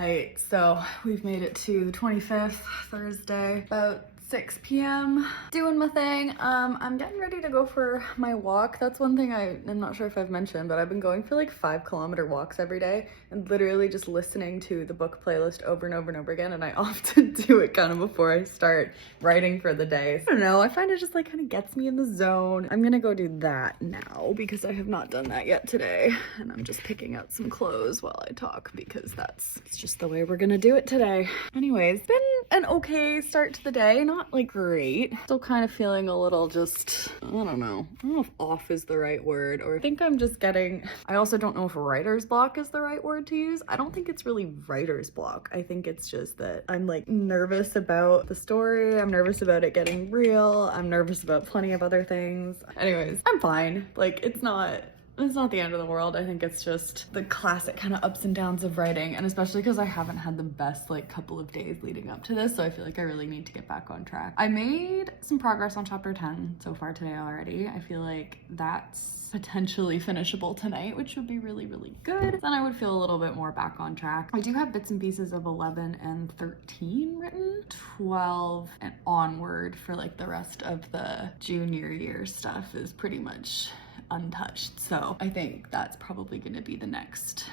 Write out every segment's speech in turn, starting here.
Alright, so we've made it to the 25th, Thursday, about 6 p.m. Doing my thing. I'm getting ready to go for my walk. That's one thing I'm not sure if I've mentioned, but I've been going for like 5-kilometer walks every day and literally just listening to the book playlist over and over and over again. And I often do it kind of before I start writing for the day. I don't know, I find it just like kind of gets me in the zone. I'm gonna go do that now because I have not done that yet today. And I'm just picking out some clothes while I talk because it's just the way we're gonna do it today. Anyways, it's been an okay start to the day. Not like great. Still kind of feeling a little just, I don't know if off is the right word, or I think I'm just getting, I also don't know if writer's block is the right word to use. I don't think it's really writer's block. I think it's just that I'm like nervous about the story. I'm nervous about it getting real. I'm nervous about plenty of other things. Anyways, I'm fine. Like it's not the end of the world. I think it's just the classic kind of ups and downs of writing, and especially because I haven't had the best like couple of days leading up to this, so I feel like I really need to get back on track. I made some progress on chapter 10 so far today already. I feel like that's potentially finishable tonight, which would be really, really good. Then I would feel a little bit more back on track. I do have bits and pieces of 11 and 13 written, 12 and onward for like the rest of the junior year stuff is pretty much untouched. So I think that's probably going to be the next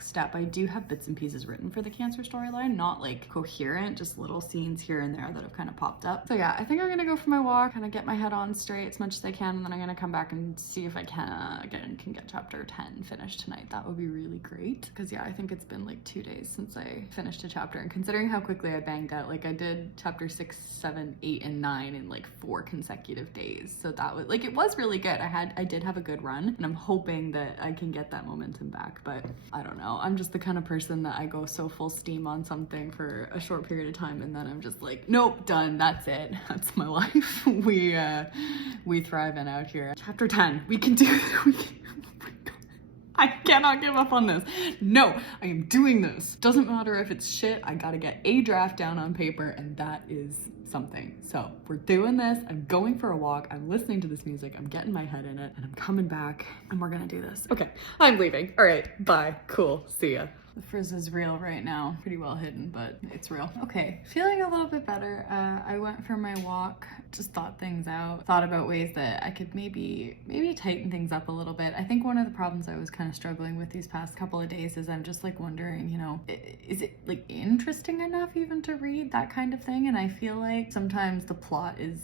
step. I do have bits and pieces written for the cancer storyline, not like coherent, just little scenes here and there that have kind of popped up. So yeah, I think I'm gonna go for my walk, kind of get my head on straight as much as I can, and then I'm gonna come back and see if I can get chapter 10 finished tonight. That would be really great, because yeah, I think it's been like 2 days since I finished a chapter, and considering how quickly I banged out, like I did chapter 6, 7, 8, and 9 in like 4 consecutive days. So that was like, it was really good. I did have a good run, and I'm hoping that I can get that momentum back, but I don't know. I'm just the kind of person that I go so full steam on something for a short period of time, and then I'm just like, nope, done. That's it. That's my life. We thriving out here. Chapter 10. We can do it. I cannot give up on this. No, I am doing this. Doesn't matter if it's shit. I gotta get a draft down on paper, and that is something. So we're doing this. I'm going for a walk. I'm listening to this music. I'm getting my head in it, and I'm coming back, and we're gonna do this. Okay, I'm leaving. All right, bye. Cool. See ya. The frizz is real right now. Pretty well hidden, but it's real. Okay, feeling a little bit better. I went for my walk, just thought things out, thought about ways that I could maybe tighten things up a little bit. I think one of the problems I was kind of struggling with these past couple of days is I'm just like wondering, you know, is it like interesting enough even to read, that kind of thing? And I feel like sometimes the plot is,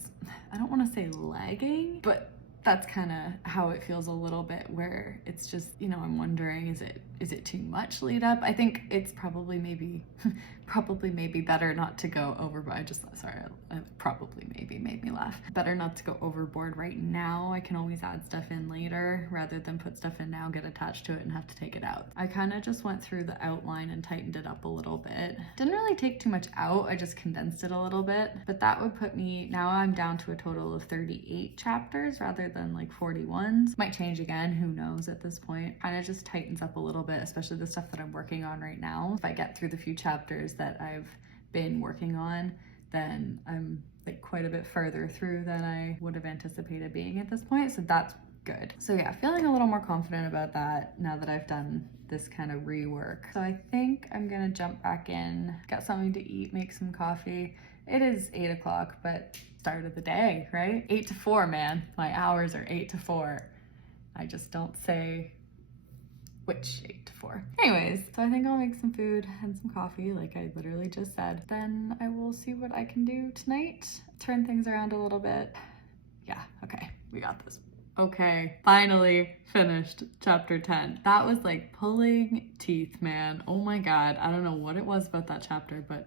I don't want to say lagging, but that's kind of how it feels a little bit, where it's just, you know, I'm wondering, is it too much lead up? I think it's probably maybe better not to go over, probably maybe made me laugh. Better not to go overboard right now. I can always add stuff in later rather than put stuff in now, get attached to it, and have to take it out. I kind of just went through the outline and tightened it up a little bit. Didn't really take too much out. I just condensed it a little bit, but that would put me, now I'm down to a total of 38 chapters rather than like 41s. Might change again, who knows at this point. Kind of just tightens up a little bit, especially the stuff that I'm working on right now. If I get through the few chapters that I've been working on, then I'm like quite a bit further through than I would have anticipated being at this point, so that's good. So yeah, feeling a little more confident about that now that I've done this kind of rework. So I think I'm gonna jump back in, get something to eat, make some coffee. It is 8 o'clock, but start of the day, right? 8 to 4, man. My hours are 8 to 4. I just don't say which 8 to 4. Anyways, so I think I'll make some food and some coffee like I literally just said. Then I will see what I can do tonight. Turn things around a little bit. Yeah, okay, we got this. Okay, finally finished chapter 10. That was like pulling teeth, man. Oh my God, I don't know what it was about that chapter, but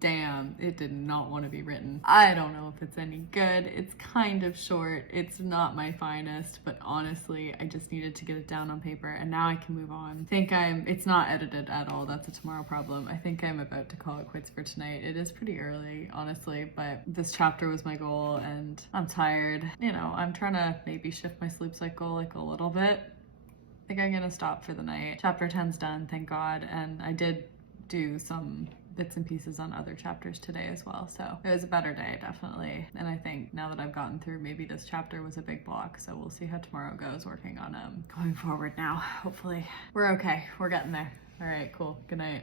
damn, it did not want to be written. I don't know if it's any good. It's kind of short. It's not my finest, but honestly, I just needed to get it down on paper, and now I can move on. It's not edited at all. That's a tomorrow problem. I think I'm about to call it quits for tonight. It is pretty early, honestly, but this chapter was my goal, and I'm tired. You know, I'm trying to maybe shift my sleep cycle like a little bit. I think I'm gonna stop for the night. Chapter 10's done, thank God, and I did do some bits and pieces on other chapters today as well. So it was a better day, definitely. And I think now that I've gotten through, maybe this chapter was a big block. So we'll see how tomorrow goes, working on going forward now. Hopefully we're okay. We're getting there. All right, cool. Good night.